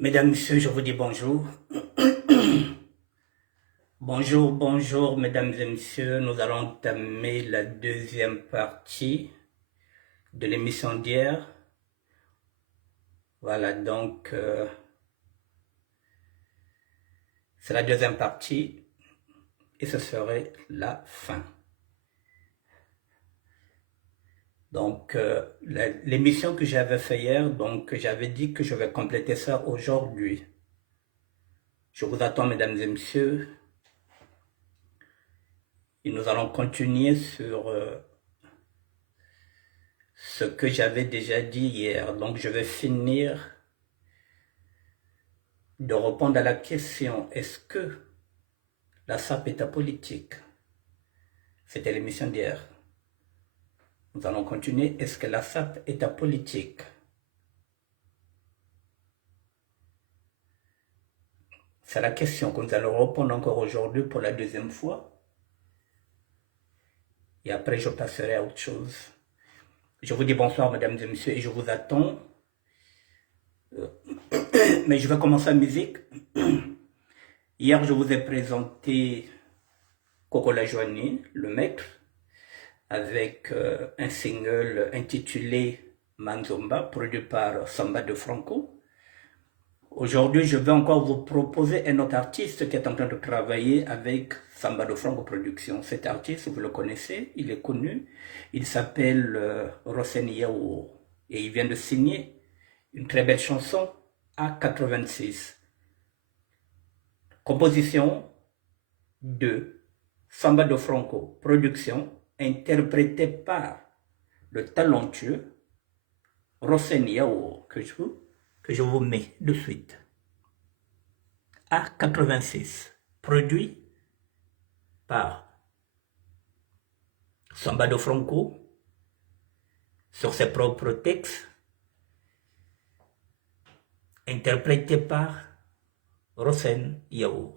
Mesdames, Messieurs, je vous dis bonjour. Bonjour, bonjour, Mesdames et Messieurs. Nous allons entamer la deuxième partie de l'émission d'hier. Voilà, donc, c'est la deuxième partie et ce serait la fin. Donc, l'émission que j'avais fait hier, donc j'avais dit que je vais compléter ça aujourd'hui. Je vous attends, Mesdames et Messieurs. Et nous allons continuer sur ce que j'avais déjà dit hier. Donc, je vais finir de répondre à la question, est-ce que la SAP est apolitique? C'était l'émission d'hier. Nous allons continuer, est-ce que la SAP est apolitique? C'est la question que nous allons répondre encore aujourd'hui pour la deuxième fois. Et après, je passerai à autre chose. Je vous dis bonsoir, mesdames et messieurs, et je vous attends. Mais je vais commencer la musique. Hier, je vous ai présenté Coco Lajoigny, le maître, avec un single intitulé Manzomba, produit par Samba de Franco. Aujourd'hui, je vais encore vous proposer un autre artiste qui est en train de travailler avec Samba de Franco Productions. Cet artiste, vous le connaissez, il est connu. Il s'appelle Rosen Yao et il vient de signer une très belle chanson A86. Composition de Samba de Franco Productions, interprétée par le talentueux Rosen Yao que je vous mets de suite. A86, produit par Samba de Franco sur ses propres textes, interprété par Rosen Yao.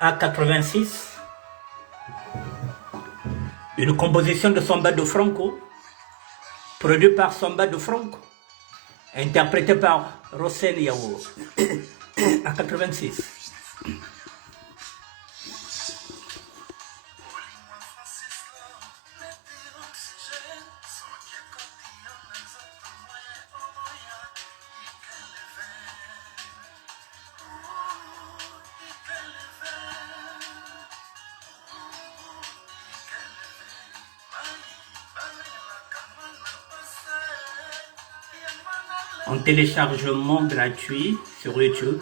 A86, une composition de Samba de Franco, produit par Samba de Franco, interprété par Rosen Yao. A86. En téléchargement gratuit sur YouTube.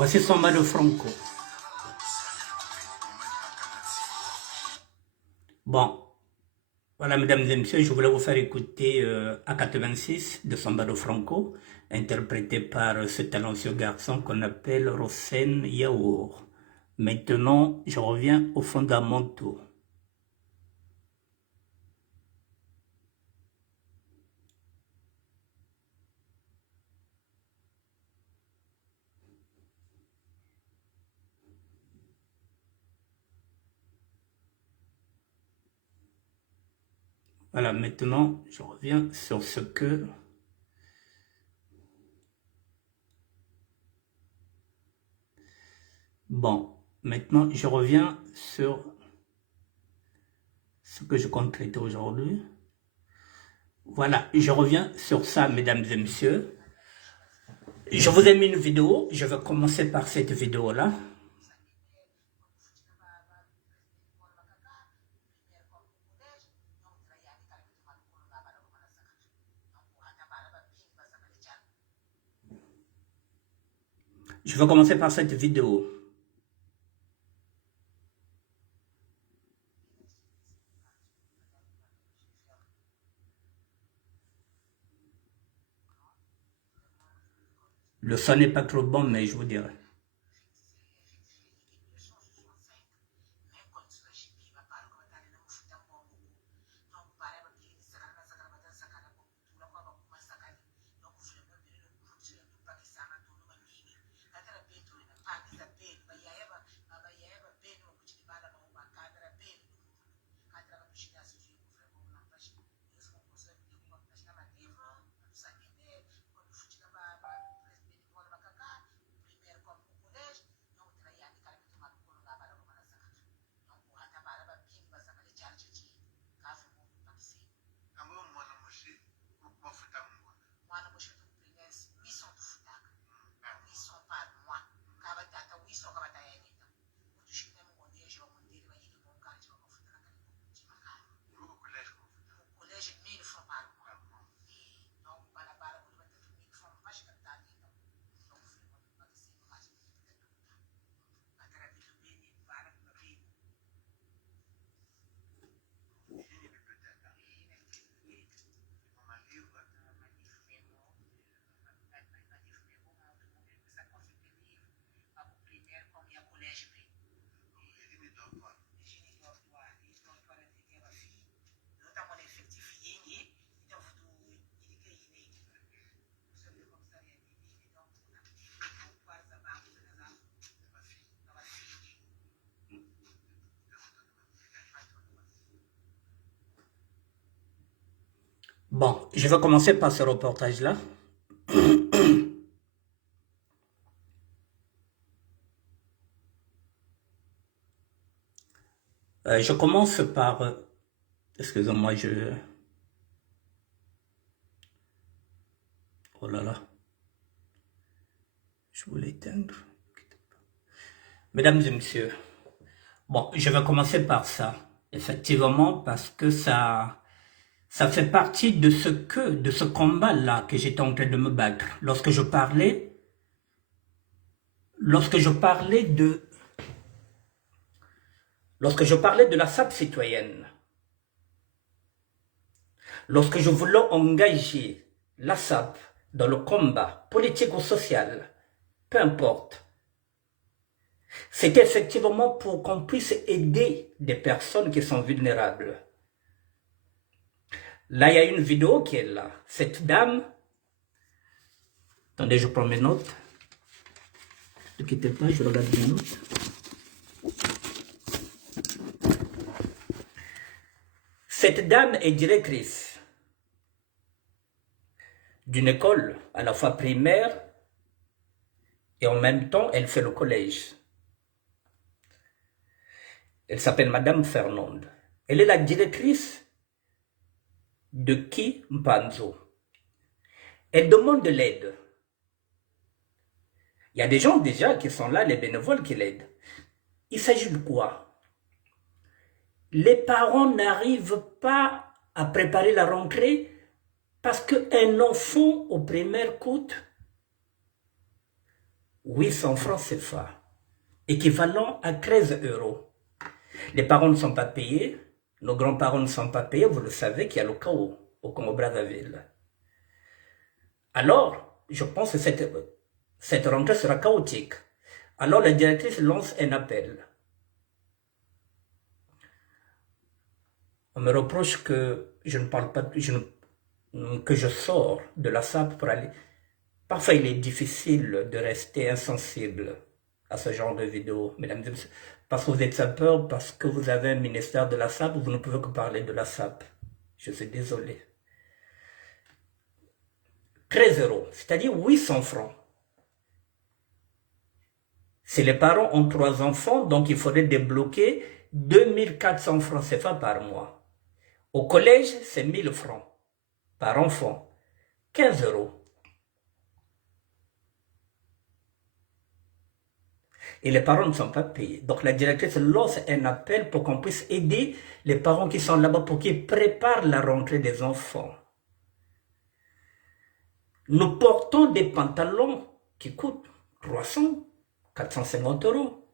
Voici Samba de Franco. Bon, voilà, mesdames et messieurs, je voulais vous faire écouter A86 de Samba de Franco, interprété par ce talentueux garçon qu'on appelle Rosen Yaour. Maintenant, je reviens aux fondamentaux. Voilà, maintenant, je reviens sur ce que... Bon, maintenant, je reviens sur ce que je compte traiter aujourd'hui. Voilà, je reviens sur ça, mesdames et messieurs. Je vous ai mis une vidéo, je vais commencer par cette vidéo-là. Je vais commencer par cette vidéo. Le son n'est pas trop bon, mais je vous dirai. Bon, je vais commencer par ce reportage-là. Je commence par... excusez-moi, je... Oh là là. Je voulais éteindre. Mesdames et messieurs, bon, je vais commencer par ça. Effectivement, parce que ça fait partie de ce combat-là que j'étais en train de me battre. Lorsque je parlais de la SAP citoyenne, lorsque je voulais engager la SAP dans le combat politique ou social, peu importe, c'était effectivement pour qu'on puisse aider des personnes qui sont vulnérables. Là, il y a une vidéo qui est là. Cette dame, attendez, je prends mes notes. Ne quittez pas, je regarde mes notes. Cette dame est directrice d'une école à la fois primaire et en même temps, elle fait le collège. Elle s'appelle Madame Fernande. Elle est la directrice de Ki Mpanzo. Elle demande de l'aide. Il y a des gens déjà qui sont là, les bénévoles qui l'aident. Il s'agit de quoi? Les parents n'arrivent pas à préparer la rentrée parce qu'un enfant au primaire coûte 800 francs CFA, équivalent à 13 euros. Les parents ne sont pas payés, nos grands-parents ne sont pas payés, vous le savez qu'il y a le chaos au Congo-Brazzaville. Alors, je pense que cette rentrée sera chaotique. Alors la directrice lance un appel. On me reproche que je ne parle pas, que je sors de la SAP pour aller. Parfois, il est difficile de rester insensible à ce genre de vidéos, mesdames et messieurs. Parce que vous êtes sapeur, parce que vous avez un ministère de la SAP, vous ne pouvez que parler de la SAP. Je suis désolé. 13 euros, c'est-à-dire 800 francs. Si les parents ont 3 enfants, donc il faudrait débloquer 2400 francs CFA par mois. Au collège, c'est 1000 francs par enfant. 15 euros. Et les parents ne sont pas payés. Donc la directrice lance un appel pour qu'on puisse aider les parents qui sont là-bas pour qu'ils préparent la rentrée des enfants. Nous portons des pantalons qui coûtent 300, 450 euros.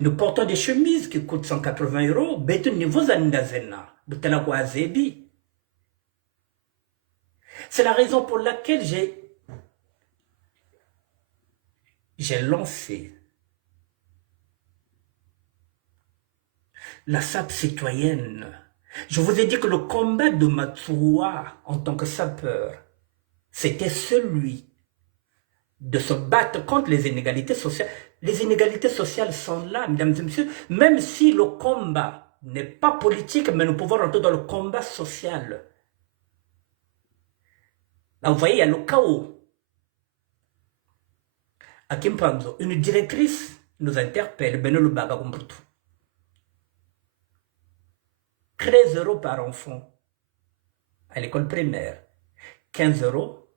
Nous portons des chemises qui coûtent 180 euros. C'est la raison pour laquelle j'ai lancé la SAP citoyenne. Je vous ai dit que le combat de Matsuwa en tant que sapeur, c'était celui de se battre contre les inégalités sociales. Les inégalités sociales sont là, mesdames et messieurs, même si le combat n'est pas politique, mais nous pouvons rentrer dans le combat social. Là, vous voyez, il y a le chaos. À Kimpanzo, une directrice nous interpelle, Benelo Baga Kumbutu. 13 euros par enfant à l'école primaire, 15 euros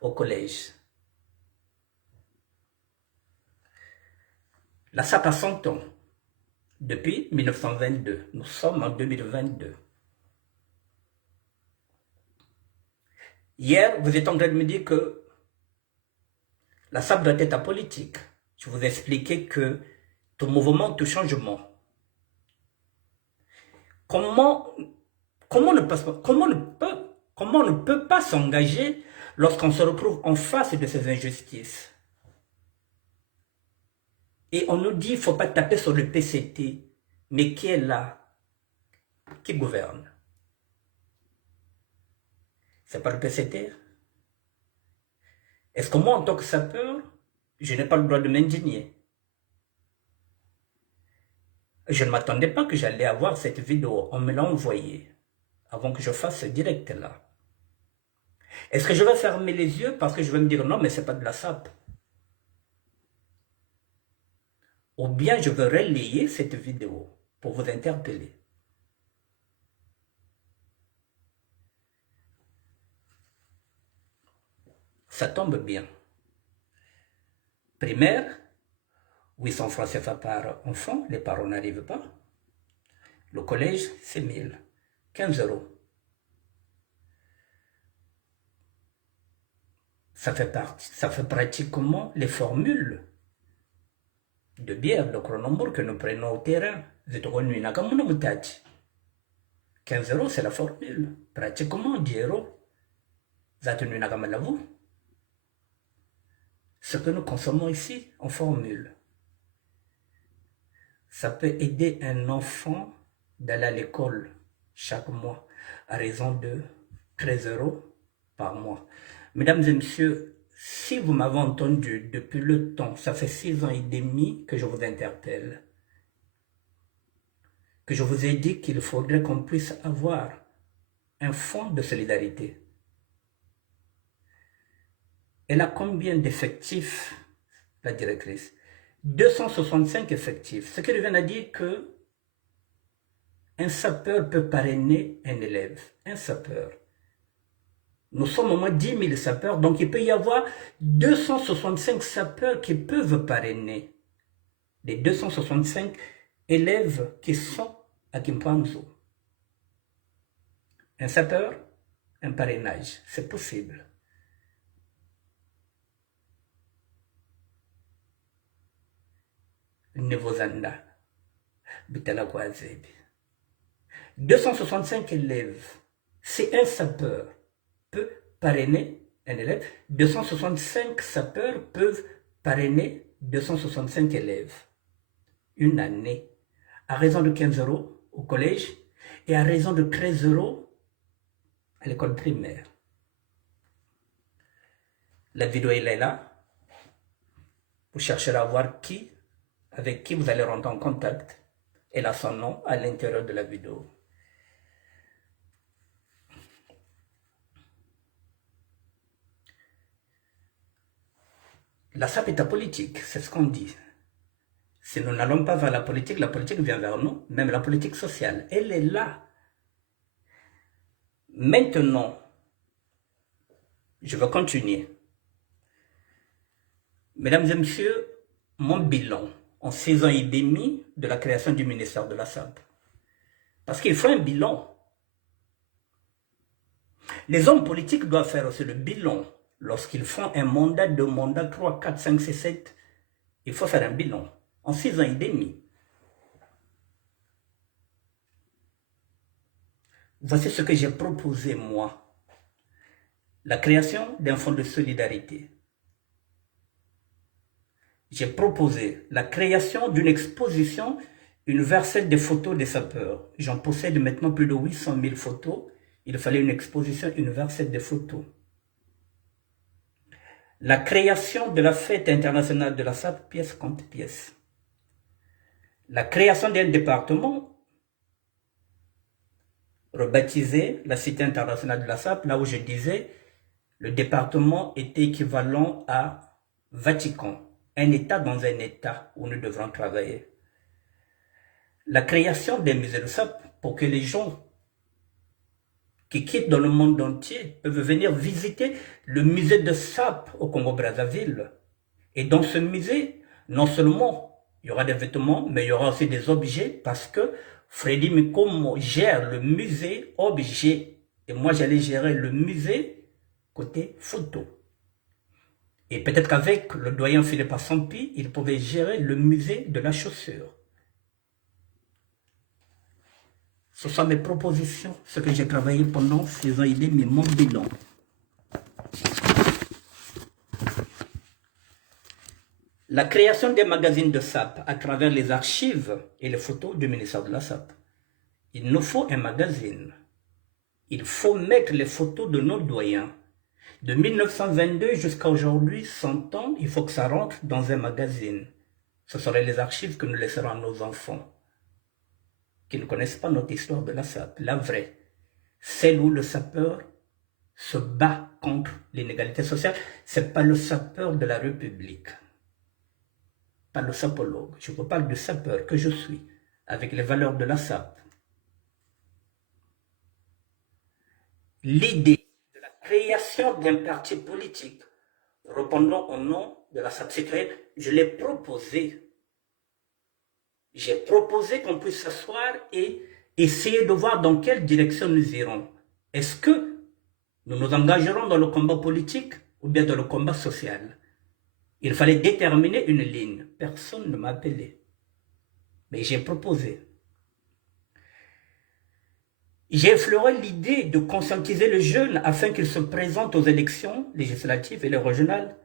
au collège. La SAP a 100 ans, depuis 1922. Nous sommes en 2022. Hier, vous êtes en train de me dire que la SAP doit être apolitique. Je vous ai expliqué que tout mouvement, tout changement. Comment on ne peut pas s'engager lorsqu'on se retrouve en face de ces injustices? Et on nous dit qu'il ne faut pas taper sur le PCT. Mais qui est là? Qui gouverne? C'est pas le PCT? Est-ce que moi, en tant que sapeur, je n'ai pas le droit de m'indigner? Je ne m'attendais pas que j'allais avoir cette vidéo. On me l'a envoyée avant que je fasse ce direct-là. Est-ce que je vais fermer les yeux parce que je vais me dire non, mais ce n'est pas de la SAP? Ou bien je veux relayer cette vidéo pour vous interpeller. Ça tombe bien. Primaire, 800 francs CFA par enfant, les parents n'arrivent pas. Le collège, c'est 1000. 15 euros. Ça fait pratiquement les formules de bière, de chronombre que nous prenons au terrain. 15 euros, c'est la formule. Pratiquement 10 euros. Ce que nous consommons ici en formule, ça peut aider un enfant d'aller à l'école chaque mois à raison de 13 euros par mois. Mesdames et messieurs, si vous m'avez entendu depuis le temps, ça fait 6 ans et demi que je vous interpelle, que je vous ai dit qu'il faudrait qu'on puisse avoir un fonds de solidarité. Elle a combien d'effectifs, la directrice? 265 effectifs. Ce qui revient à dire que un sapeur peut parrainer un élève. Un sapeur. Nous sommes au moins 10 000 sapeurs, donc il peut y avoir 265 sapeurs qui peuvent parrainer les 265 élèves qui sont à Kimpanzo. Un sapeur, un parrainage, c'est possible. Nevozanda, Bitala Kwazeb. 265 élèves. Si un sapeur peut parrainer un élève, 265 sapeurs peuvent parrainer 265 élèves. Une année. À raison de 15 € au collège et à raison de 13 € à l'école primaire. La vidéo elle est là. Vous chercherez à voir avec qui vous allez rentrer en contact. Elle a son nom à l'intérieur de la vidéo. La SAP est apolitique, c'est ce qu'on dit. Si nous n'allons pas vers la politique vient vers nous, même la politique sociale. Elle est là. Maintenant, je vais continuer. Mesdames et messieurs, mon bilan en 6 ans et demi de la création du ministère de la SAP. Parce qu'il faut un bilan. Les hommes politiques doivent faire aussi le bilan. Lorsqu'ils font un mandat, 2 mandats, 3, 4, 5, 6, 7, il faut faire un bilan. En 6 ans et demi. Voici ce que j'ai proposé, moi. La création d'un fonds de solidarité. J'ai proposé la création d'une exposition universelle des photos des sapeurs. J'en possède maintenant plus de 800 000 photos. Il fallait une exposition universelle des photos. La création de la fête internationale de la SAP, pièce contre pièce. La création d'un département rebaptisé la Cité internationale de la SAP, là où je disais le département était équivalent à Vatican, un État dans un État où nous devrons travailler. La création des musées de SAP pour que les gens qui quittent dans le monde entier peuvent venir visiter le musée de SAP au Congo-Brazzaville. Et dans ce musée, non seulement il y aura des vêtements, mais il y aura aussi des objets parce que Freddy Mikomo gère le musée objet. Et moi, j'allais gérer le musée côté photo. Et peut-être qu'avec le doyen Philippe Assampi, il pouvait gérer le musée de la chaussure. Ce sont mes propositions, ce que j'ai travaillé pendant 6 ans et demi, mon bilan. La création des magazines de SAP à travers les archives et les photos du ministère de la SAP. Il nous faut un magazine. Il faut mettre les photos de nos doyens. De 1922 jusqu'à aujourd'hui, 100 ans, il faut que ça rentre dans un magazine. Ce seraient les archives que nous laisserons à nos enfants, qui ne connaissent pas notre histoire de la SAP, la vraie. Celle où le sapeur se bat contre l'inégalité sociale. Ce n'est pas le sapeur de la République. Pas le sapologue. Je vous parle du sapeur que je suis, avec les valeurs de la SAP. L'idée de la création d'un parti politique répondant au nom de la SAP secrète, je l'ai proposé. J'ai proposé qu'on puisse s'asseoir et essayer de voir dans quelle direction nous irons. Est-ce que nous nous engagerons dans le combat politique ou bien dans le combat social? Il fallait déterminer une ligne. Personne ne m'a appelé. Mais j'ai proposé. J'ai effleuré l'idée de conscientiser les jeunes afin qu'ils se présentent aux élections législatives et les régionales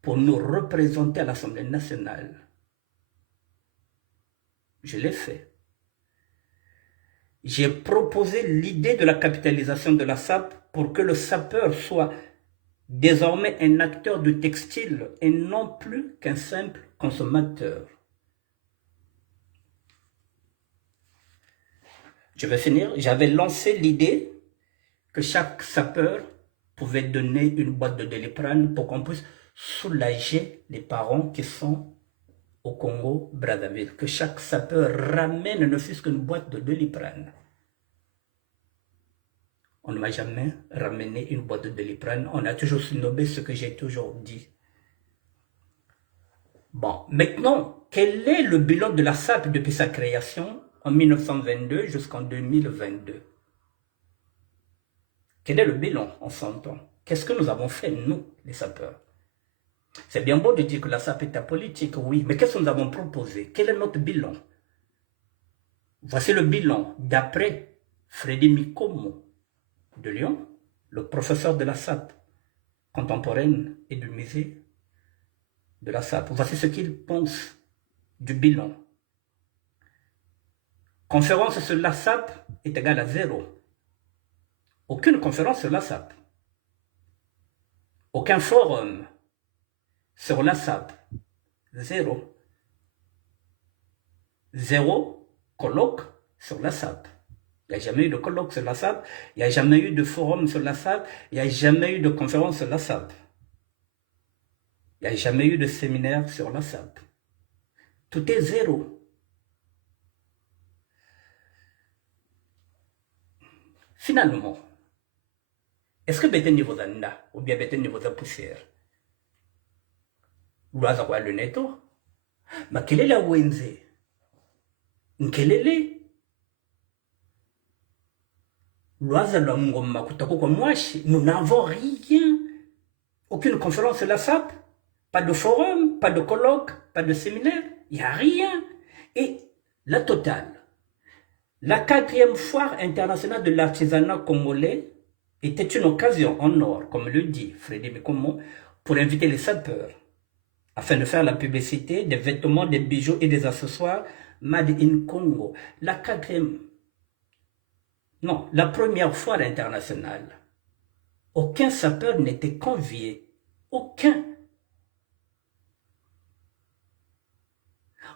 pour nous représenter à l'Assemblée nationale. Je l'ai fait. J'ai proposé l'idée de la capitalisation de la SAP pour que le sapeur soit désormais un acteur du textile et non plus qu'un simple consommateur. Je vais finir. J'avais lancé l'idée que chaque sapeur pouvait donner une boîte de Doliprane pour qu'on puisse soulager les parents qui sont au Congo-Brazzaville. Que chaque sapeur ramène ne fût-ce qu'une boîte de Doliprane. On ne m'a jamais ramené une boîte de Doliprane. On a toujours snobé ce que j'ai toujours dit. Bon, maintenant, quel est le bilan de la SAP depuis sa création en 1922 jusqu'en 2022? Quel est le bilan en 100 ans? Qu'est-ce que nous avons fait, nous, les sapeurs? C'est bien beau de dire que la SAP est apolitique, oui, mais qu'est-ce que nous avons proposé? Quel est notre bilan? Voici le bilan d'après Freddy Mikomo de Lyon, le professeur de la SAP contemporaine et du musée de la SAP. Voici ce qu'il pense du bilan. Conférence sur la SAP est égale à 0. Aucune conférence sur la SAP. Aucun forum sur la SAP. 0. 0 colloque sur la SAP. Il n'y a jamais eu de colloque sur la SAP. Il n'y a jamais eu de forum sur la SAP. Il n'y a jamais eu de conférence sur la SAP. Il n'y a jamais eu de séminaire sur la SAP. Tout est 0. Finalement, est-ce que bête niveau d'anda ou bien bête niveau de poussière? Loaza kwa le neto? Ma quelle est la wenze? Quelle est Loaza la ngoma kutako kwa mwashi? Nous n'avons rien. Aucune conférence sur la SAP, pas de forum, pas de colloque, pas de séminaire. Il n'y a rien. Et la totale. La 4e foire internationale de l'artisanat congolais était une occasion en or, comme le dit Freddy Mikomo, pour inviter les sapeurs, afin de faire la publicité des vêtements, des bijoux et des accessoires made in Congo. La 4e, non, la première foire internationale. Aucun sapeur n'était convié. Aucun.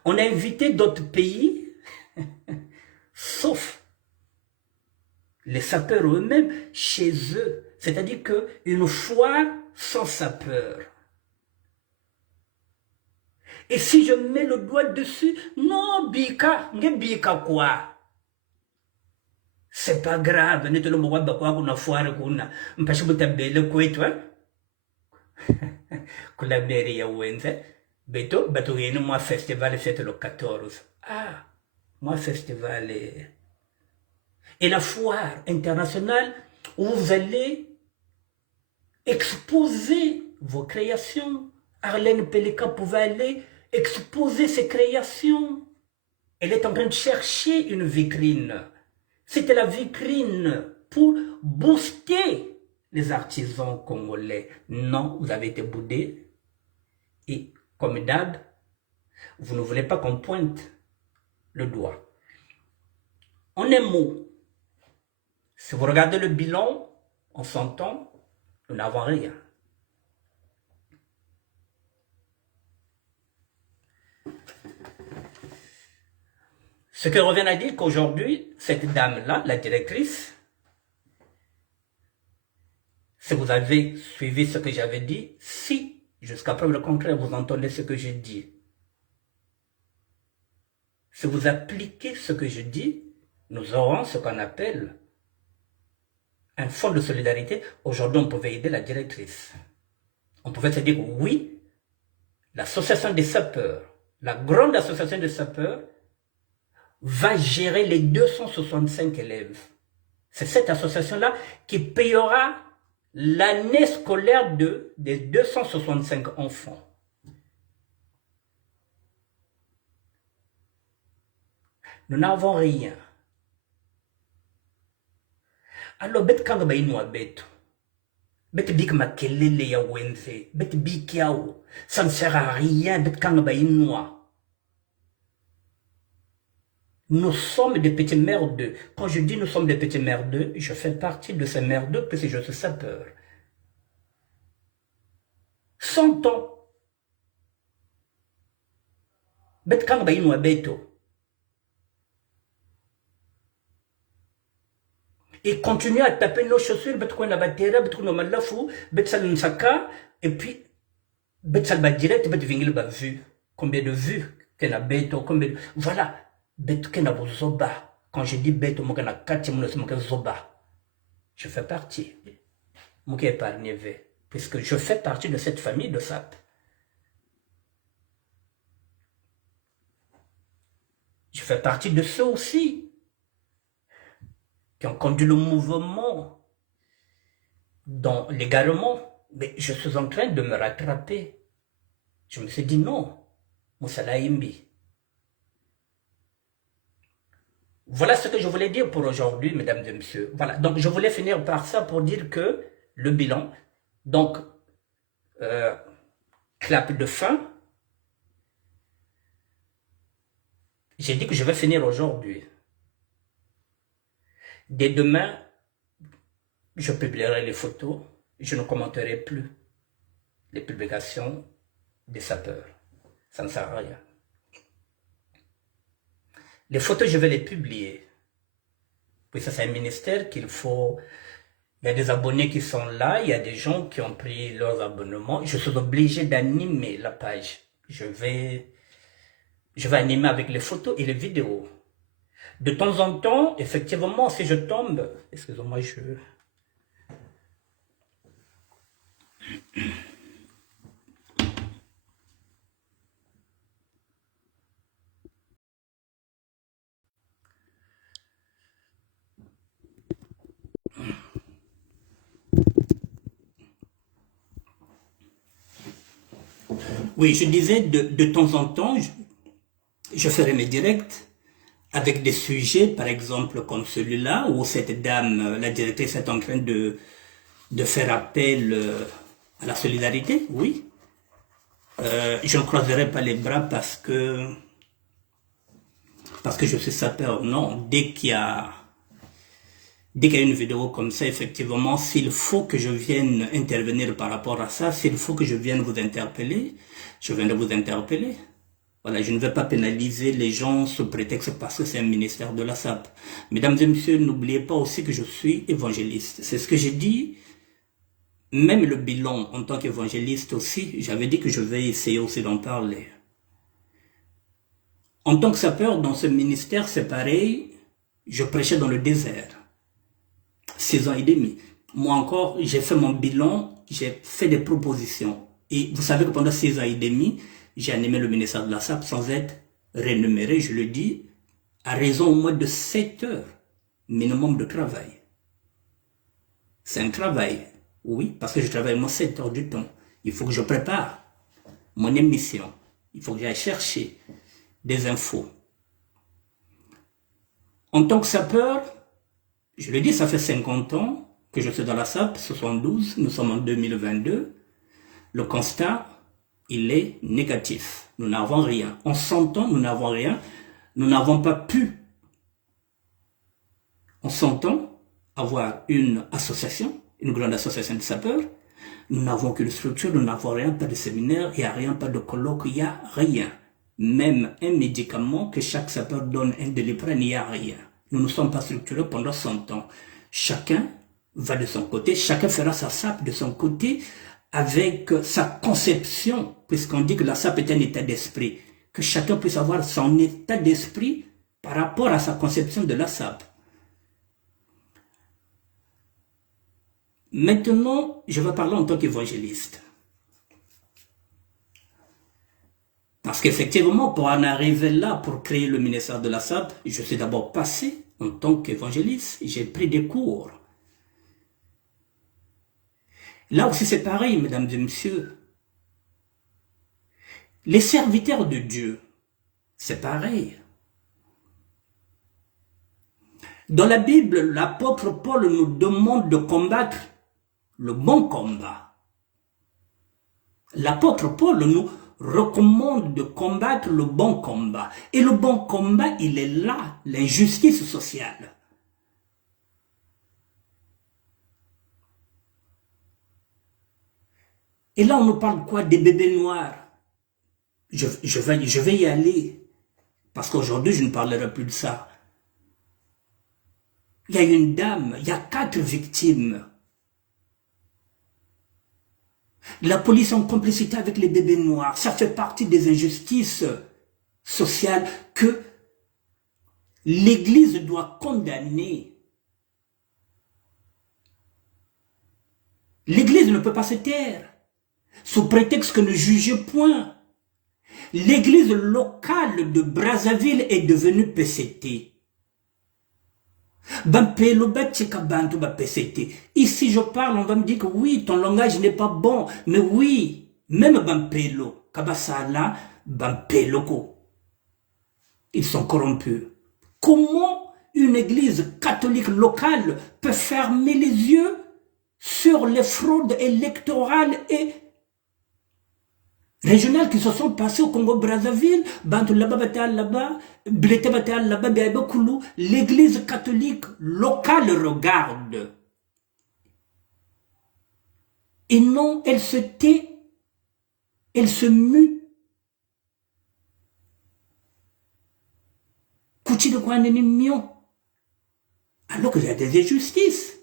On a invité d'autres pays, sauf les sapeurs eux-mêmes, chez eux. C'est-à-dire qu'une foire sans sapeurs. Et si je mets le doigt dessus, non, bika, bika quoi? C'est pas grave, ne te le mois de quoi qu'on a foire qu'on a. Parce que tu as belle quoi, toi? Que la mairie ya wenze. Beto, bato yene moi festival fête le 14. Ah, moi festival. Et la foire internationale où vous allez exposer vos créations. Arlène Peleka pouvait aller exposer ses créations. Elle est en train de chercher une vitrine. C'était la vitrine pour booster les artisans congolais. Non, vous avez été boudés. Et comme d'hab, vous ne voulez pas qu'on pointe le doigt. En un mot, si vous regardez le bilan, on s'entend, nous n'avons rien. Ce qui revient à dire qu'aujourd'hui, cette dame-là, la directrice, si vous avez suivi ce que j'avais dit, si, jusqu'à preuve le contraire, vous entendez ce que je dis, si vous appliquez ce que je dis, nous aurons ce qu'on appelle un fonds de solidarité. Aujourd'hui, on pouvait aider la directrice. On pouvait se dire, oui, l'association des sapeurs, la grande association des sapeurs, va gérer les 265 élèves. C'est cette association-là qui payera l'année scolaire des 265 enfants. Nous n'avons rien. Alors, bête kanga ba inwa beto. Bête bik makelele ya wenze. Bête bik yao. Ça ne sert à rien. Bête kanga ba inwa. Nous sommes des petits merdeux. Quand je dis nous sommes des petits merdeux, je fais partie de ces merdeux que si je suis sapeur. 100 ans. Bet kang ba inwa beto. Et continuer à taper nos chaussures, bet quoi na batera, bet quoi na malafou, bet sal nsaka, et puis bet sal ba direct, bet vingil ba vu. Combien de vues qu'elle a beto, combien de... Voilà. Bet kena bo zoba. Quand je dis beto, moi na kati mo na zoba. Je fais partie. Moi qui épargne puisque je fais partie de cette famille de SAP. Je fais partie de ceux aussi qui ont conduit le mouvement dans l'égarement. Mais je suis en train de me rattraper. Je me suis dit non, Moussala Imbi. Voilà ce que je voulais dire pour aujourd'hui, mesdames et messieurs. Voilà, donc je voulais finir par ça pour dire que le bilan, donc, clap de fin, j'ai dit que je vais finir aujourd'hui. Dès demain, je publierai les photos, je ne commenterai plus les publications des sapeurs. Ça ne sert à rien. Les photos, je vais les publier. Puis ça, c'est un ministère qu'il faut... Il y a des abonnés qui sont là, il y a des gens qui ont pris leurs abonnements. Je suis obligé d'animer la page. Je vais animer avec les photos et les vidéos. De temps en temps, effectivement, si je tombe... Excusez-moi, Oui, je disais, de temps en temps, je ferai mes directs avec des sujets, par exemple, comme celui-là, où cette dame, la directrice, est en train de faire appel à la solidarité, oui. Je ne croiserai pas les bras parce que je suis sapeur. Non, dès qu'il y a une vidéo comme ça, effectivement, s'il faut que je vienne intervenir par rapport à ça, s'il faut que je vienne vous interpeller, je viendrai vous interpeller. Voilà, je ne vais pas pénaliser les gens sous prétexte parce que c'est un ministère de la SAP. Mesdames et messieurs, n'oubliez pas aussi que je suis évangéliste. C'est ce que j'ai dit. Même le bilan en tant qu'évangéliste aussi, j'avais dit que je vais essayer aussi d'en parler. En tant que sapeur, dans ce ministère, c'est pareil, je prêchais dans le désert. 6 ans et demi. Moi encore, j'ai fait mon bilan, j'ai fait des propositions. Et vous savez que pendant 6 ans et demi, j'ai animé le ministère de la SAP sans être rémunéré, je le dis, à raison au moins de 7 heures minimum de travail. C'est un travail, oui, parce que je travaille moins 7 heures du temps. Il faut que je prépare mon émission. Il faut que j'aille chercher des infos. En tant que sapeur, je le dis, ça fait 50 ans que je suis dans la SAP, 72, nous sommes en 2022. Le constat, il est négatif. Nous n'avons rien. En 100 ans, nous n'avons rien. Nous n'avons pas pu, en 100 ans, avoir une association, une grande association de sapeurs. Nous n'avons qu'une structure, nous n'avons rien, pas de séminaire, il n'y a rien, pas de colloque, il n'y a rien. Même un médicament que chaque sapeur donne un Doliprane, il n'y a rien. Nous ne sommes pas structurés pendant 100 ans. Chacun va de son côté, chacun fera sa SAP de son côté avec sa conception, puisqu'on dit que la SAP est un état d'esprit, que chacun puisse avoir son état d'esprit par rapport à sa conception de la SAP. Maintenant, je vais parler en tant qu'évangéliste. Parce qu'effectivement, pour en arriver là, pour créer le ministère de la SAP, je suis d'abord passé en tant qu'évangéliste. J'ai pris des cours. Là aussi, c'est pareil, mesdames et messieurs. Les serviteurs de Dieu, c'est pareil. Dans la Bible, l'apôtre Paul nous demande de combattre le bon combat. L'apôtre Paul nous recommande de combattre le bon combat. Et le bon combat, il est là, l'injustice sociale. Et là, on nous parle quoi? Des bébés noirs. Je vais y aller. Parce qu'aujourd'hui, je ne parlerai plus de ça. Il y a une dame, il y a 4 victimes. La police en complicité avec les bébés noirs, ça fait partie des injustices sociales que l'Église doit condamner. L'Église ne peut pas se taire, sous prétexte que ne juge point. L'église locale de Brazzaville est devenue PCT. Ici je parle, on va me dire que oui, ton langage n'est pas bon. Mais oui, même Bampelo, Kabasala, Bampeloko. Ils sont corrompus. Comment une église catholique locale peut fermer les yeux sur les fraudes électorales et régionales qui se sont passées au Congo-Brazzaville, Bantu là-bas, Batal là-bas, Blete Batal là-bas, Béabekoulou. L'église catholique locale regarde. Et non, elle se tait, elle se mue. Kouchi de quoi un ennemi, alors qu'il y a des injustices.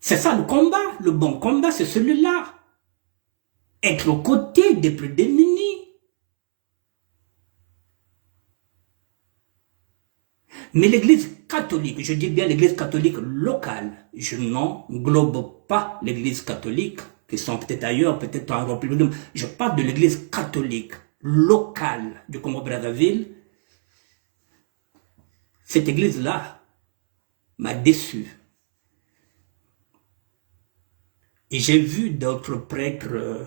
C'est ça le combat. Le bon combat, c'est celui-là. Être aux côtés des plus démunis. Mais l'église catholique, je dis bien l'église catholique locale, je n'englobe pas l'église catholique, qui sont peut-être ailleurs, peut-être en République, je parle de l'église catholique locale du Congo-Brazzaville. Cette église-là m'a déçu. Et j'ai vu d'autres prêtres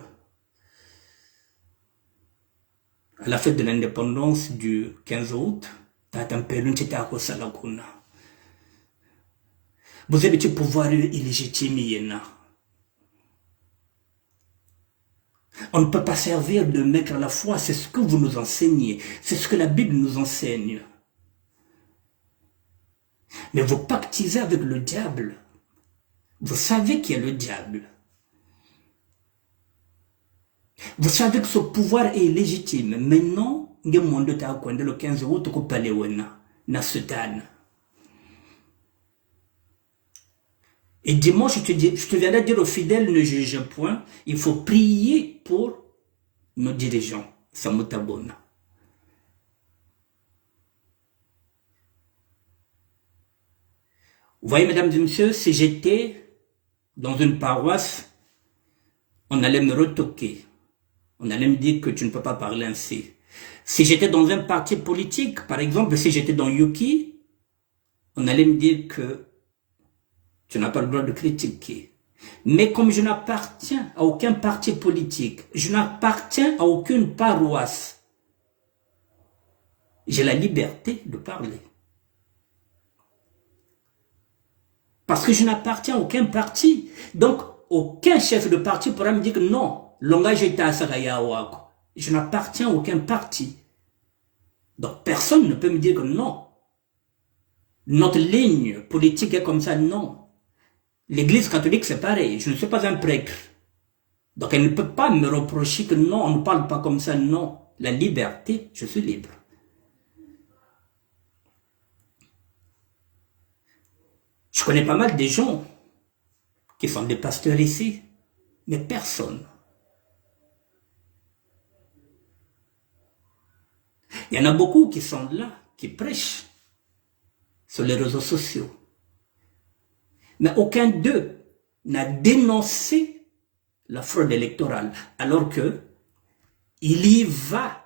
à la fête de l'indépendance du 15 août. Vous avez du pouvoir illégitime. On ne peut pas servir de maître à la foi, c'est ce que vous nous enseignez, c'est ce que la Bible nous enseigne. Mais vous pactisez avec le diable. Vous savez qui est le diable. Vous savez que ce pouvoir est légitime. Maintenant, le 15 août, et dimanche, je te viendrai dire aux fidèles, ne jugez point. Il faut prier pour nos dirigeants. Samutabona. Vous voyez, mesdames et messieurs, si j'étais dans une paroisse, on allait me retoquer. On allait me dire que tu ne peux pas parler ainsi. Si j'étais dans un parti politique, par exemple, si j'étais dans Yuki, on allait me dire que tu n'as pas le droit de critiquer. Mais comme je n'appartiens à aucun parti politique, je n'appartiens à aucune paroisse, j'ai la liberté de parler. Parce que je n'appartiens à aucun parti. Donc, aucun chef de parti pourra me dire que non, l'engagement est à Sarayawako. Je n'appartiens à aucun parti. Donc, personne ne peut me dire que non. Notre ligne politique est comme ça, non. L'église catholique, c'est pareil. Je ne suis pas un prêtre. Donc, elle ne peut pas me reprocher que non, on ne parle pas comme ça, non. La liberté, je suis libre. Je connais pas mal de gens qui sont des pasteurs ici, mais personne. Il y en a beaucoup qui sont là, qui prêchent sur les réseaux sociaux. Mais aucun d'eux n'a dénoncé la fraude électorale, alors que il y va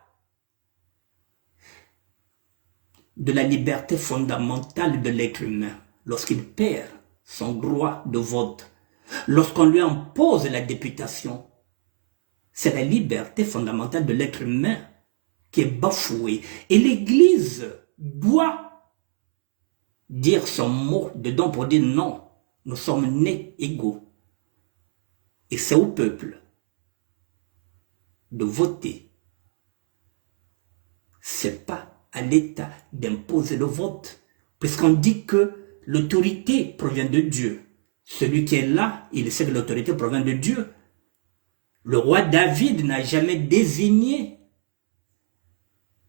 de la liberté fondamentale de l'être humain. Lorsqu'il perd son droit de vote, lorsqu'on lui impose la députation, c'est la liberté fondamentale de l'être humain qui est bafouée. Et l'Église doit dire son mot dedans pour dire non, nous sommes nés égaux. Et c'est au peuple de voter. C'est pas à l'État d'imposer le vote. Puisqu'on dit que l'autorité provient de Dieu. Celui qui est là, il sait que l'autorité provient de Dieu. Le roi David n'a jamais désigné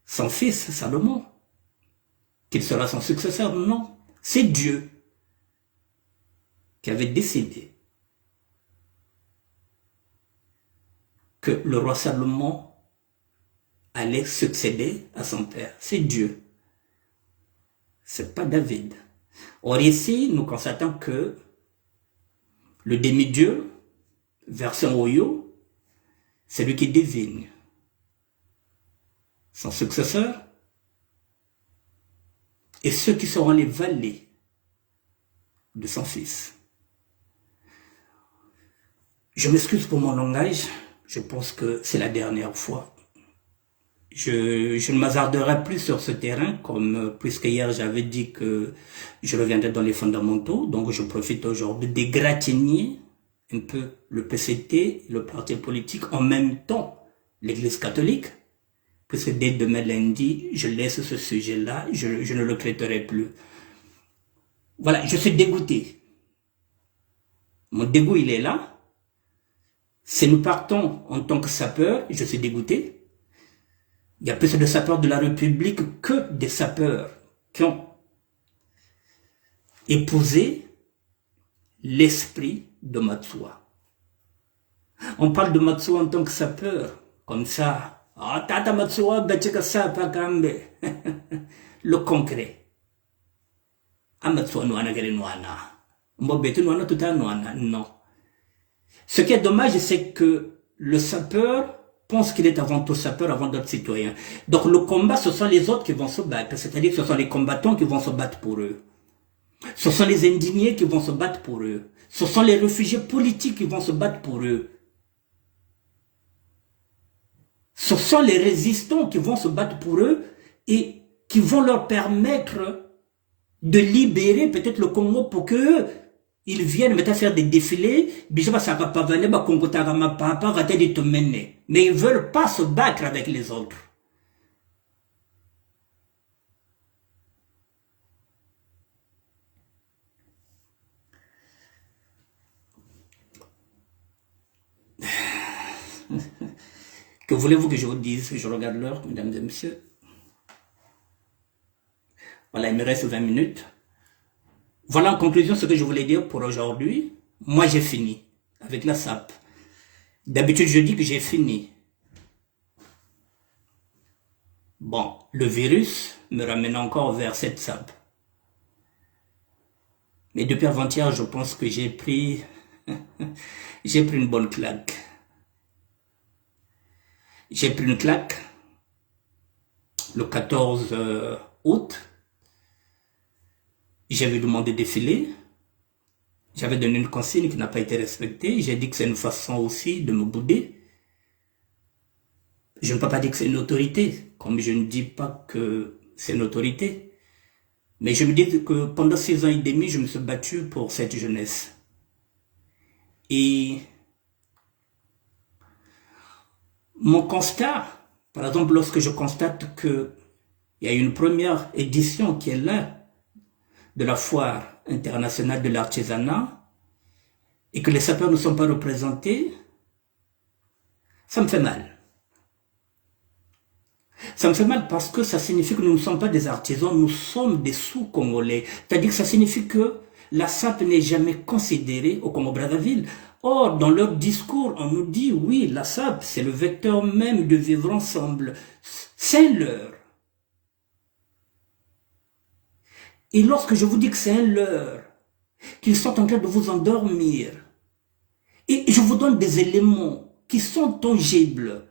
son fils Salomon qu'il sera son successeur. Non, c'est Dieu qui avait décidé que le roi Salomon allait succéder à son père. C'est Dieu. C'est pas David. Or ici, nous constatons que le demi-dieu, version Oyo, c'est lui qui désigne son successeur et ceux qui seront les valets de son fils. Je m'excuse pour mon langage, je pense que c'est la dernière fois. Je ne m'hasarderai plus sur ce terrain, puisque hier j'avais dit que je reviendrai dans les fondamentaux, donc je profite aujourd'hui d'égratigner un peu le PCT, le parti politique, en même temps l'Église catholique, puisque dès demain lundi, je laisse ce sujet-là, je ne le traiterai plus. Voilà, je suis dégoûté. Mon dégoût, il est là. Si nous partons en tant que sapeurs, je suis dégoûté. Il y a plus de sapeurs de la République que des sapeurs qui ont épousé l'esprit de Matsuwa. On parle de Matsuwa en tant que sapeur, comme ça. Ah, tata Matsuwa, le concret. Ah, Matsuwa, non. Ce qui est dommage, c'est que le sapeur pense qu'il est avant tout sapeur, avant d'être citoyen. Donc le combat, ce sont les autres qui vont se battre. C'est-à-dire que ce sont les combattants qui vont se battre pour eux. Ce sont les indignés qui vont se battre pour eux. Ce sont les réfugiés politiques qui vont se battre pour eux. Ce sont les résistants qui vont se battre pour eux et qui vont leur permettre de libérer peut-être le Congo pour qu'eux, ils viennent maintenant faire des défilés, mais ils ne veulent pas se battre avec les autres. Que voulez-vous que je vous dise? Je regarde l'heure, mesdames et messieurs. Voilà, il me reste 20 minutes. Voilà en conclusion ce que je voulais dire pour aujourd'hui. Moi, j'ai fini avec la SAP. D'habitude, je dis que j'ai fini. Bon, le virus me ramène encore vers cette SAP. Mais depuis avant-hier, je pense que j'ai pris une bonne claque. J'ai pris une claque le 14 août. J'avais demandé de défiler. J'avais donné une consigne qui n'a pas été respectée. J'ai dit que c'est une façon aussi de me bouder. Je ne peux pas dire que c'est une autorité, comme je ne dis pas que c'est une autorité. Mais je me dis que pendant 6 ans et demi, je me suis battu pour cette jeunesse. Et mon constat, par exemple, lorsque je constate qu'il y a une première édition qui est là, de la foire internationale de l'artisanat, et que les sapeurs ne sont pas représentés, ça me fait mal. Ça me fait mal parce que ça signifie que nous ne sommes pas des artisans, nous sommes des sous-congolais. C'est-à-dire que ça signifie que la SAP n'est jamais considérée au Congo-Brazzaville. Or, dans leur discours, on nous dit, oui, la SAP, c'est le vecteur même de vivre ensemble. C'est leur. Et lorsque je vous dis que c'est un leurre, qu'ils sont en train de vous endormir, et je vous donne des éléments qui sont tangibles,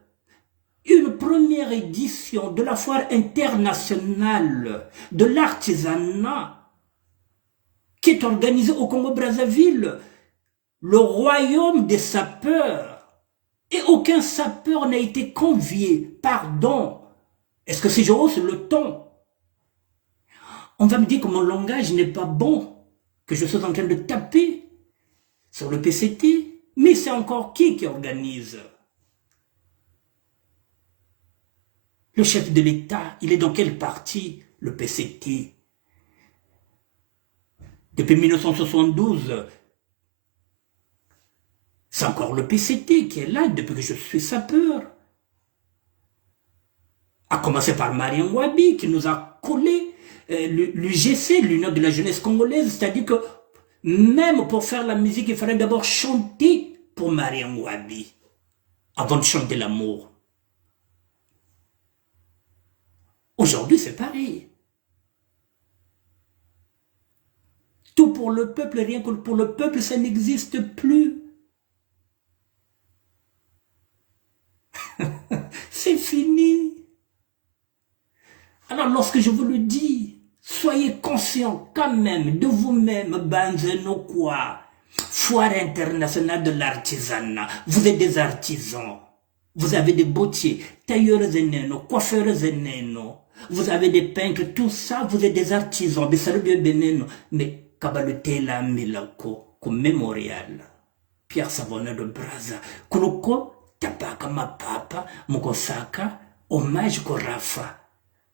une première édition de la foire internationale de l'artisanat qui est organisée au Congo-Brazzaville, le royaume des sapeurs, et aucun sapeur n'a été convié, pardon. Est-ce que si je hausse le ton, on va me dire que mon langage n'est pas bon, que je suis en train de taper sur le PCT, mais c'est encore qui organise? Le chef de l'État, il est dans quel parti? Le PCT. Depuis 1972, c'est encore le PCT qui est là depuis que je suis sapeur. À commencer par Marien Wabi qui nous a collé l'UGC, l'Union de la jeunesse congolaise, c'est-à-dire que même pour faire la musique, il fallait d'abord chanter pour Marien Wabi avant de chanter l'amour. Aujourd'hui, c'est pareil. Tout pour le peuple, rien que pour le peuple, ça n'existe plus. C'est fini. Alors, lorsque je vous le dis, soyez conscients quand même de vous-même, Banzeno quoi. foire internationale de l'artisanat. Vous êtes des artisans. Vous avez des bottiers, tailleurs zeneno, coiffeurs zeneno. Vous avez des peintres, tout ça, vous êtes des artisans. Mais kabalutela milako, comme mémorial. Pierre Savonneur de Brazza. Kuloko, tapaka ma papa, mokosaka, hommage ko Rafa.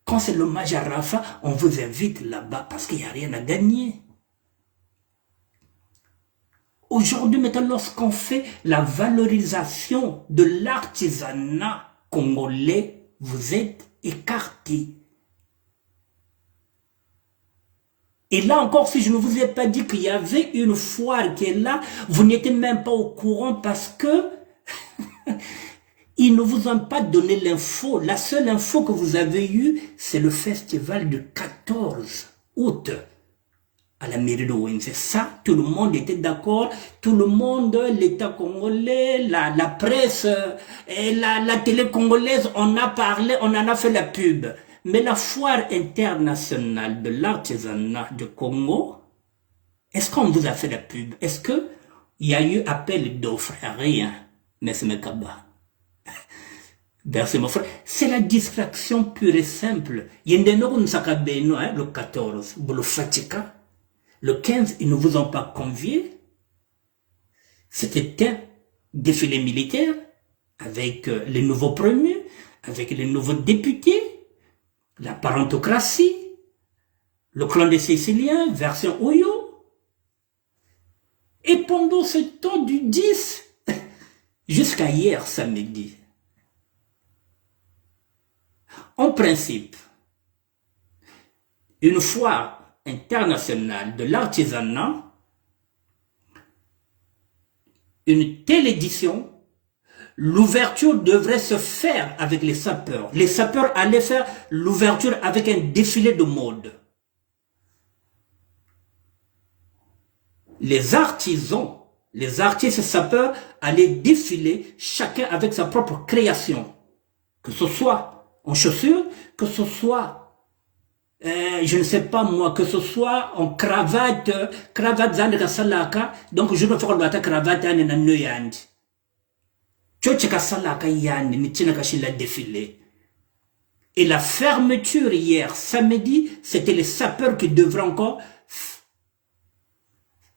Quand c'est l'hommage à Rafa, on vous invite là-bas parce qu'il n'y a rien à gagner. Aujourd'hui, maintenant, lorsqu'on fait la valorisation de l'artisanat congolais, vous êtes écartés. Et là encore, si je ne vous ai pas dit qu'il y avait une foire qui est là, vous n'étiez même pas au courant parce que ils ne vous ont pas donné l'info. La seule info que vous avez eue, c'est le festival du 14 août à la mairie de Wenze. Ça, tout le monde était d'accord. Tout le monde, l'État congolais, la presse, et la télé congolaise, on a parlé, on en a fait la pub. Mais la foire internationale de l'artisanat du Congo, est-ce qu'on vous a fait la pub? Est-ce qu'il y a eu appel d'offres? Rien. Mais c'est Mekaba. C'est la distraction pure et simple. Le 14, le Fatika. Le 15, ils ne vous ont pas convié. C'était un défilé militaire avec les nouveaux premiers, avec les nouveaux députés, la parentocratie, le clan des Siciliens, version Oyo. Et pendant ce temps du 10 jusqu'à hier samedi, en principe, une foire internationale de l'artisanat, une telle édition, l'ouverture devrait se faire avec les sapeurs. Les sapeurs allaient faire l'ouverture avec un défilé de mode. Les artisans, les artistes sapeurs allaient défiler chacun avec sa propre création. Que ce soit en chaussures, que ce soit je ne sais pas moi, que ce soit en cravate zandika salaka, donc je ne ferai pas cravate ane na noyandi. Tchocheka salaka yandi, ni tina kashila défilé. Et la fermeture hier, samedi, c'était les sapeurs qui devraient encore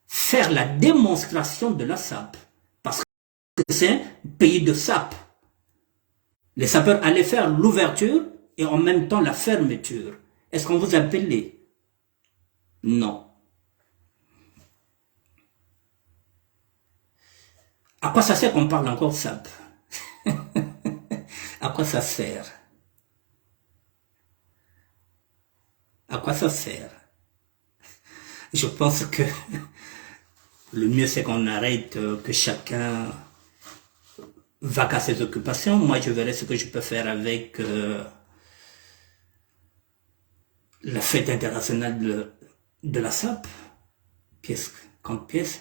faire la démonstration de la sape. Parce que c'est un pays de sape. Les sapeurs allaient faire l'ouverture et en même temps la fermeture. Est-ce qu'on vous appelait? Non. À quoi ça sert qu'on parle encore sape? À quoi ça sert? À quoi ça sert? Je pense que le mieux c'est qu'on arrête, que chacun va qu'à ses occupations. Moi je verrai ce que je peux faire avec la fête internationale de la sape, pièce contre pièce.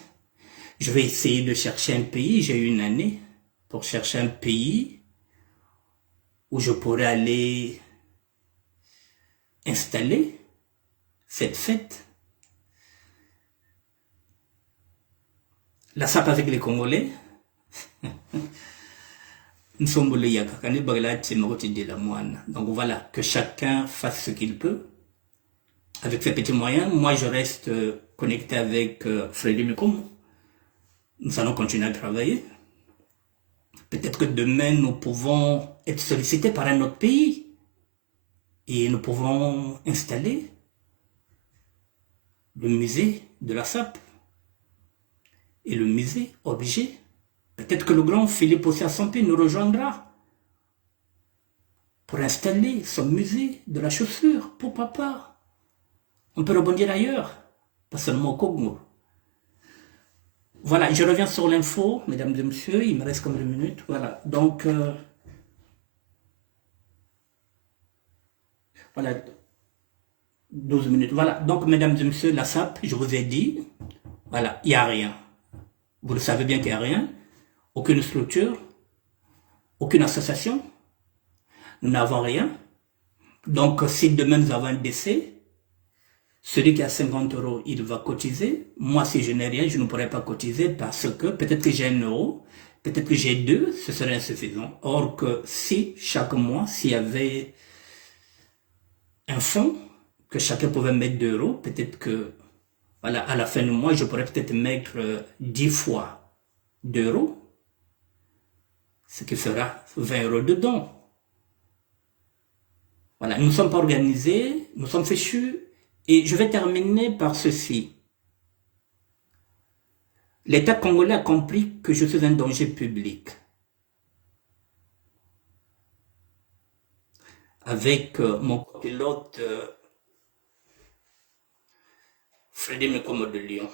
Je vais essayer de chercher un pays, j'ai eu une année pour chercher un pays où je pourrais aller installer cette fête. La sape avec les Congolais. Donc voilà, que chacun fasse ce qu'il peut. Avec ces petits moyens, moi je reste connecté avec Freddy Mikomo. Nous allons continuer à travailler. Peut-être que demain nous pouvons être sollicités par un autre pays et nous pouvons installer le musée de la sape et le musée objet. Peut-être que le grand Philippe Ossia-Sampi nous rejoindra pour installer son musée de la chaussure. Pourquoi pas? On peut rebondir ailleurs, pas seulement au Congo. Voilà, je reviens sur l'info, mesdames et messieurs, il me reste comme 2 minutes. Voilà, donc, voilà, 12 minutes. Voilà, donc, mesdames et messieurs, la SAP, je vous ai dit, voilà, il n'y a rien. Vous le savez bien qu'il n'y a rien. Aucune structure, aucune association. Nous n'avons rien. Donc, si demain nous avons un décès, Celui qui a 50 euros, il va cotiser. Moi, si je n'ai rien, je ne pourrais pas cotiser parce que peut-être que j'ai 1 euro, peut-être que j'ai 2, ce serait insuffisant. Or que si, chaque mois, s'il y avait un fonds, que chacun pouvait mettre 2 euros, peut-être que voilà, à la fin du mois, je pourrais peut-être mettre 10 fois 2 euros, ce qui fera 20 euros dedans. Voilà, nous ne sommes pas organisés, nous sommes fichus, et je vais terminer par ceci. L'État congolais a compris que je suis un danger public. Avec mon copilote Frédéric Mekomo de Lyon.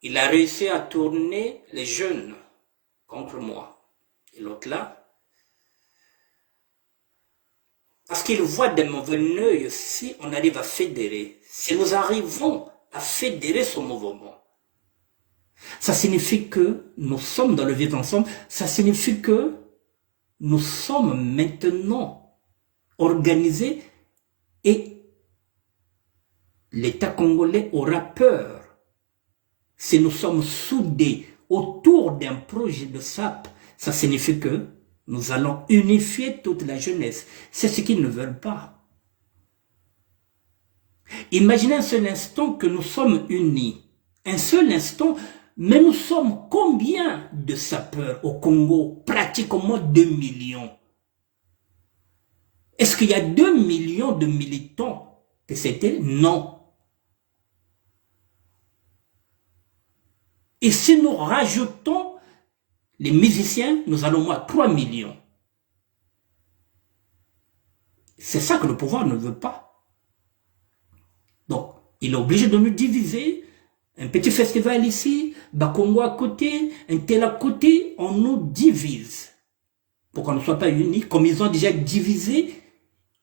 Il a réussi à tourner les jeunes contre moi. Et l'autre là, parce qu'il voit des mauvais œil si on arrive à fédérer, si nous arrivons à fédérer ce mouvement. Ça signifie que nous sommes dans le vivre ensemble, ça signifie que nous sommes maintenant organisés et l'État congolais aura peur si nous sommes soudés autour d'un projet de SAP. Ça signifie que nous allons unifier toute la jeunesse. C'est ce qu'ils ne veulent pas. Imaginez un seul instant que nous sommes unis. Un seul instant, mais nous sommes combien de sapeurs au Congo? Pratiquement 2 millions. Est-ce qu'il y a 2 millions de militants que c'était? Non. Et si nous rajoutons les musiciens, nous allons à 3 millions. C'est ça que le pouvoir ne veut pas. Donc, il est obligé de nous diviser. Un petit festival ici, Bakongo à côté, un tel à côté, on nous divise. Pour qu'on ne soit pas unis, comme ils ont déjà divisé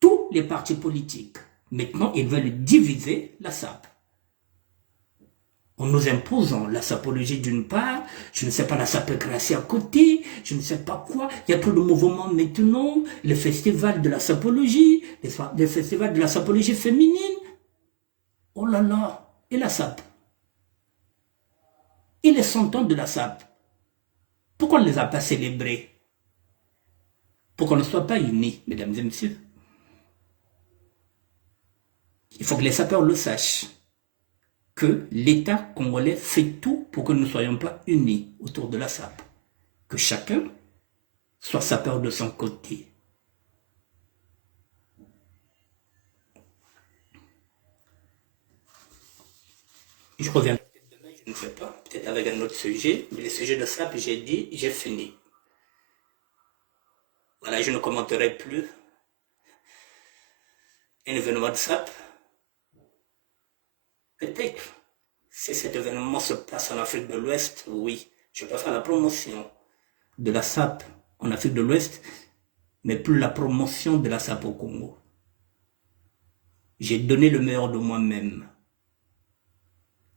tous les partis politiques. Maintenant, ils veulent diviser la SAP. En nous imposant la sapologie d'une part, je ne sais pas la sapocratie à côté, je ne sais pas quoi. Il y a trop de mouvements maintenant, le festival de la sapologie, le festival de la sapologie féminine. Oh là là, et la SAP? Et les 100 ans de la SAP? Pourquoi on ne les a pas célébrés? Pour qu'on ne soit pas unis, mesdames et messieurs. Il faut que les sapeurs le sachent. Que l'État congolais fait tout pour que nous ne soyons pas unis autour de la SAP. Que chacun soit sapeur de son côté. Je reviens peut-être demain, je ne sais pas, peut-être avec un autre sujet, mais le sujet de SAP, j'ai dit, j'ai fini. Voilà, je ne commenterai plus un événement de SAP. Peut-être, si cet événement se passe en Afrique de l'Ouest, oui, je peux faire la promotion de la SAP en Afrique de l'Ouest, mais plus la promotion de la SAP au Congo. J'ai donné le meilleur de moi-même.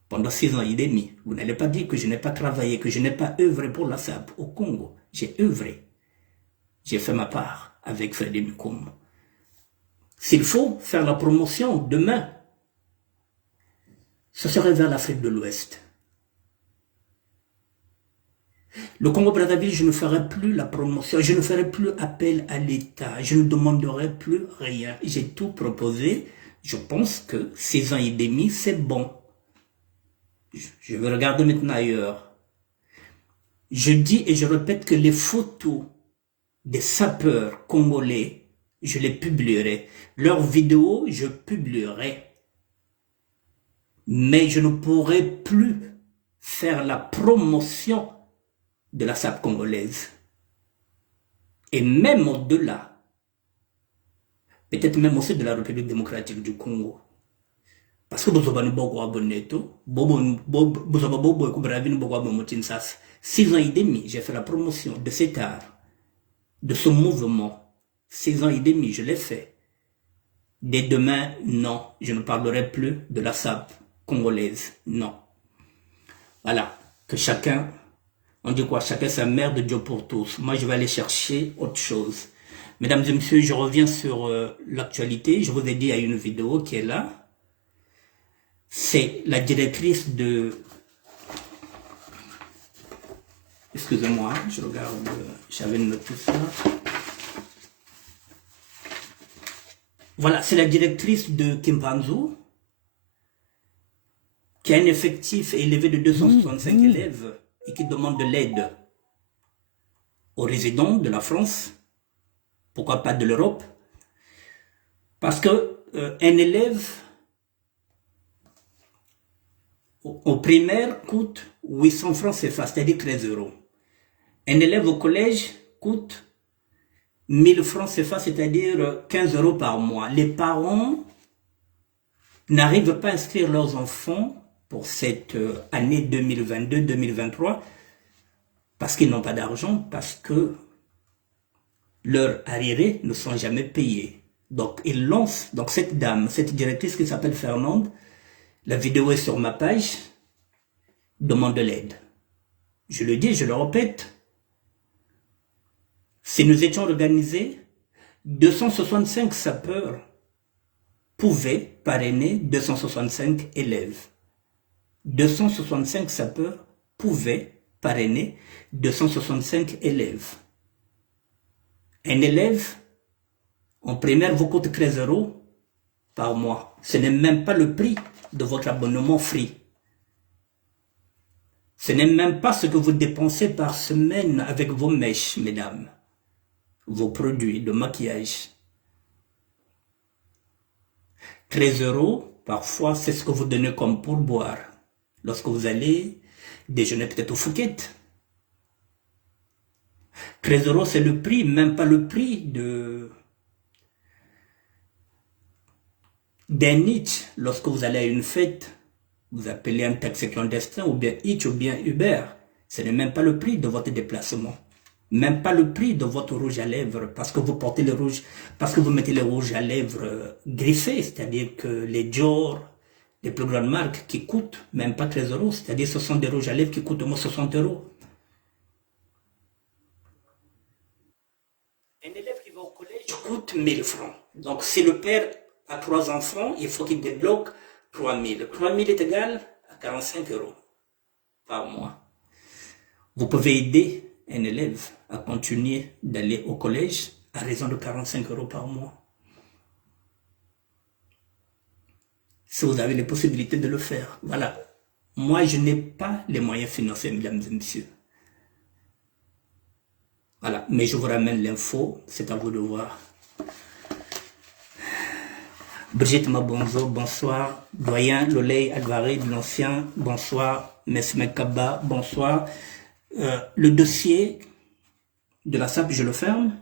Pendant 6 ans et demi, vous n'allez pas dire que je n'ai pas travaillé, que je n'ai pas œuvré pour la SAP au Congo. J'ai œuvré. J'ai fait ma part avec Frédéric Mekomo. S'il faut faire la promotion demain, ce serait vers l'Afrique de l'Ouest. Le Congo-Brazzaville, je ne ferai plus la promotion, je ne ferai plus appel à l'État, je ne demanderai plus rien. J'ai tout proposé. Je pense que 6 ans et demi, c'est bon. Je vais regarder maintenant ailleurs. Je dis et je répète que les photos des sapeurs congolais, je les publierai. Leurs vidéos, je publierai. Mais je ne pourrai plus faire la promotion de la SAP congolaise. Et même au-delà, peut-être même aussi de la République démocratique du Congo. Parce que vous avez beaucoup abonnés, 6 ans et demi, j'ai fait la promotion de cet art, de ce mouvement. 6 ans et demi, je l'ai fait. Dès demain, non, je ne parlerai plus de la SAP congolaise, non. Voilà, que chacun, on dit quoi, chacun sa mère de Dieu pour tous. Moi, je vais aller chercher autre chose. Mesdames et messieurs, je reviens sur l'actualité. Je vous ai dit, il y a une vidéo qui est là. C'est la directrice de... Excusez-moi, je regarde, j'avais noté ça. Voilà, c'est la directrice de Kimpanzu, qui a un effectif élevé de 265 élèves et qui demande de l'aide aux résidents de la France, pourquoi pas de l'Europe, parce que un élève au primaire coûte 800 francs CFA, c'est-à-dire 13 euros. Un élève au collège coûte 1000 francs CFA, c'est-à-dire 15 euros par mois. Les parents n'arrivent pas à inscrire leurs enfants pour cette année 2022-2023 parce qu'ils n'ont pas d'argent, parce que leurs arriérés ne sont jamais payés. Donc ils lancent, donc cette dame, cette directrice qui s'appelle Fernande, la vidéo est sur ma page, demande de l'aide. Je le dis, je le répète, si nous étions organisés, 265 sapeurs pouvaient parrainer 265 élèves. 265 sapeurs pouvaient parrainer 265 élèves. Un élève en primaire vous coûte 13 euros par mois. Ce n'est même pas le prix de votre abonnement free. Ce n'est même pas ce que vous dépensez par semaine avec vos mèches, mesdames, vos produits de maquillage. 13 euros, parfois, c'est ce que vous donnez comme pourboire lorsque vous allez déjeuner peut-être au Fouquet. 13 euros, c'est le prix, même pas le prix d'un Hitch. Lorsque vous allez à une fête, vous appelez un taxi clandestin, ou bien Hitch, ou bien Uber. Ce n'est même pas le prix de votre déplacement. Même pas le prix de votre rouge à lèvres, parce que vous portez le rouge, parce que vous mettez le rouge à lèvres griffé, c'est-à-dire que les Dior, les plus grandes marques qui coûtent même pas 13 euros, c'est-à-dire ce sont des rouges à lèvres qui coûtent au moins 60 euros. Un élève qui va au collège coûte 1000 francs. Donc si le père a 3 enfants, il faut qu'il débloque 3000. 3000 est égal à 45 euros par mois. Vous pouvez aider un élève à continuer d'aller au collège à raison de 45 euros par mois. Si vous avez les possibilités de le faire. Voilà. Moi, je n'ai pas les moyens financiers, mesdames et messieurs. Voilà. Mais je vous ramène l'info. C'est à vous de voir. Brigitte Mabonzo, bonsoir. Doyen Loley Alvarez de l'Ancien, bonsoir. Mesme Kaba, bonsoir. Le dossier de la SAP, je le ferme.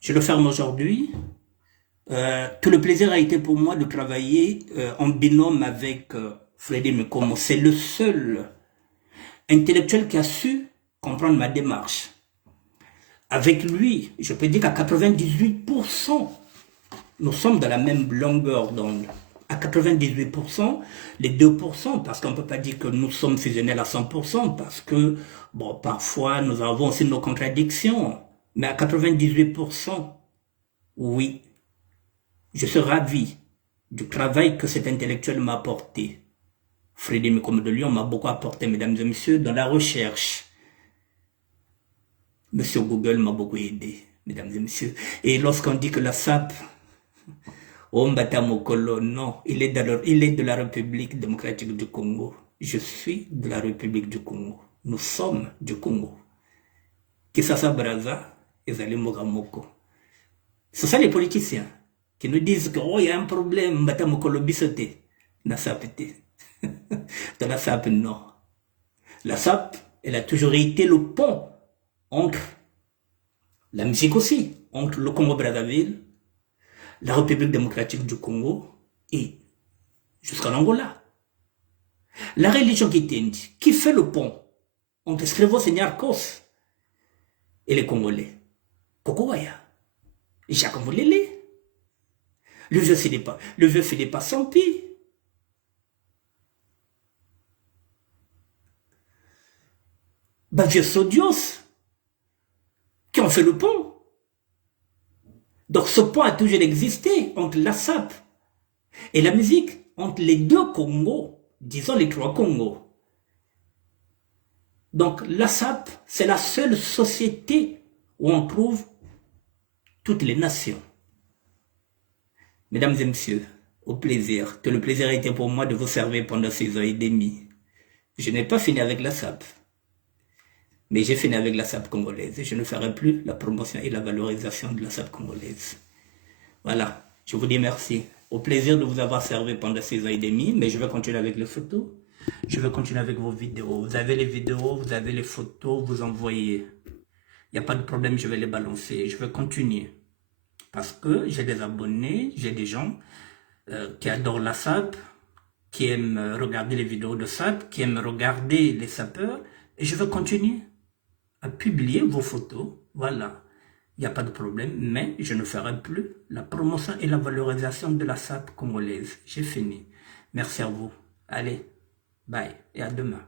Je le ferme aujourd'hui. Tout le plaisir a été pour moi de travailler en binôme avec Freddy Mekomo. C'est le seul intellectuel qui a su comprendre ma démarche. Avec lui, je peux dire qu'à 98%, nous sommes dans la même longueur d'onde. À 98%, les 2%, parce qu'on ne peut pas dire que nous sommes fusionnels à 100%, parce que, bon, parfois, nous avons aussi nos contradictions. Mais à 98%, oui, je suis ravi du travail que cet intellectuel m'a apporté. Freddy Mekomo de Lyon m'a beaucoup apporté, mesdames et messieurs, dans la recherche. Monsieur Google m'a beaucoup aidé, mesdames et messieurs. Et lorsqu'on dit que la SAP, Ombata Mokolo, non, il est de la République démocratique du Congo. Je suis de la République du Congo. Nous sommes du Congo. Kisasa Braza, Ezali Mogamoko. Ce sont les politiciens qui nous disent que, oh, il y a un problème, Mbata Mokolo Bissoté. La SAP, dans la SAP, non. La SAP, elle a toujours été le pont entre la musique aussi, entre le Congo-Brazzaville, la République démocratique du Congo et jusqu'à l'Angola. La religion qui fait le pont entre Scrivos et Niarkos et les Congolais. Kokowaya, Jacques Molele, le vieux Philippe Sampi, Bavio Sodios, qui ont fait le pont. Donc ce pont a toujours existé entre la SAP et la musique, entre les deux Congos, disons les trois Congos. Donc la SAP, c'est la seule société où on trouve toutes les nations. Mesdames et messieurs, au plaisir, que le plaisir a été pour moi de vous servir pendant 6 ans et demi. Je n'ai pas fini avec la SAP, mais j'ai fini avec la SAP congolaise. Je ne ferai plus la promotion et la valorisation de la SAP congolaise. Voilà, je vous dis merci. Au plaisir de vous avoir servi pendant 6 ans et demi, mais je vais continuer avec les photos. Je vais continuer avec vos vidéos. Vous avez les vidéos, vous avez les photos, vous envoyez. Il n'y a pas de problème, je vais les balancer. Je vais continuer. Parce que j'ai des abonnés, j'ai des gens qui adorent la SAP, qui aiment regarder les vidéos de SAP, qui aiment regarder les sapeurs. Et je vais continuer à publier vos photos. Voilà. Il n'y a pas de problème, mais je ne ferai plus la promotion et la valorisation de la SAP congolaise. J'ai fini. Merci à vous. Allez, bye et à demain.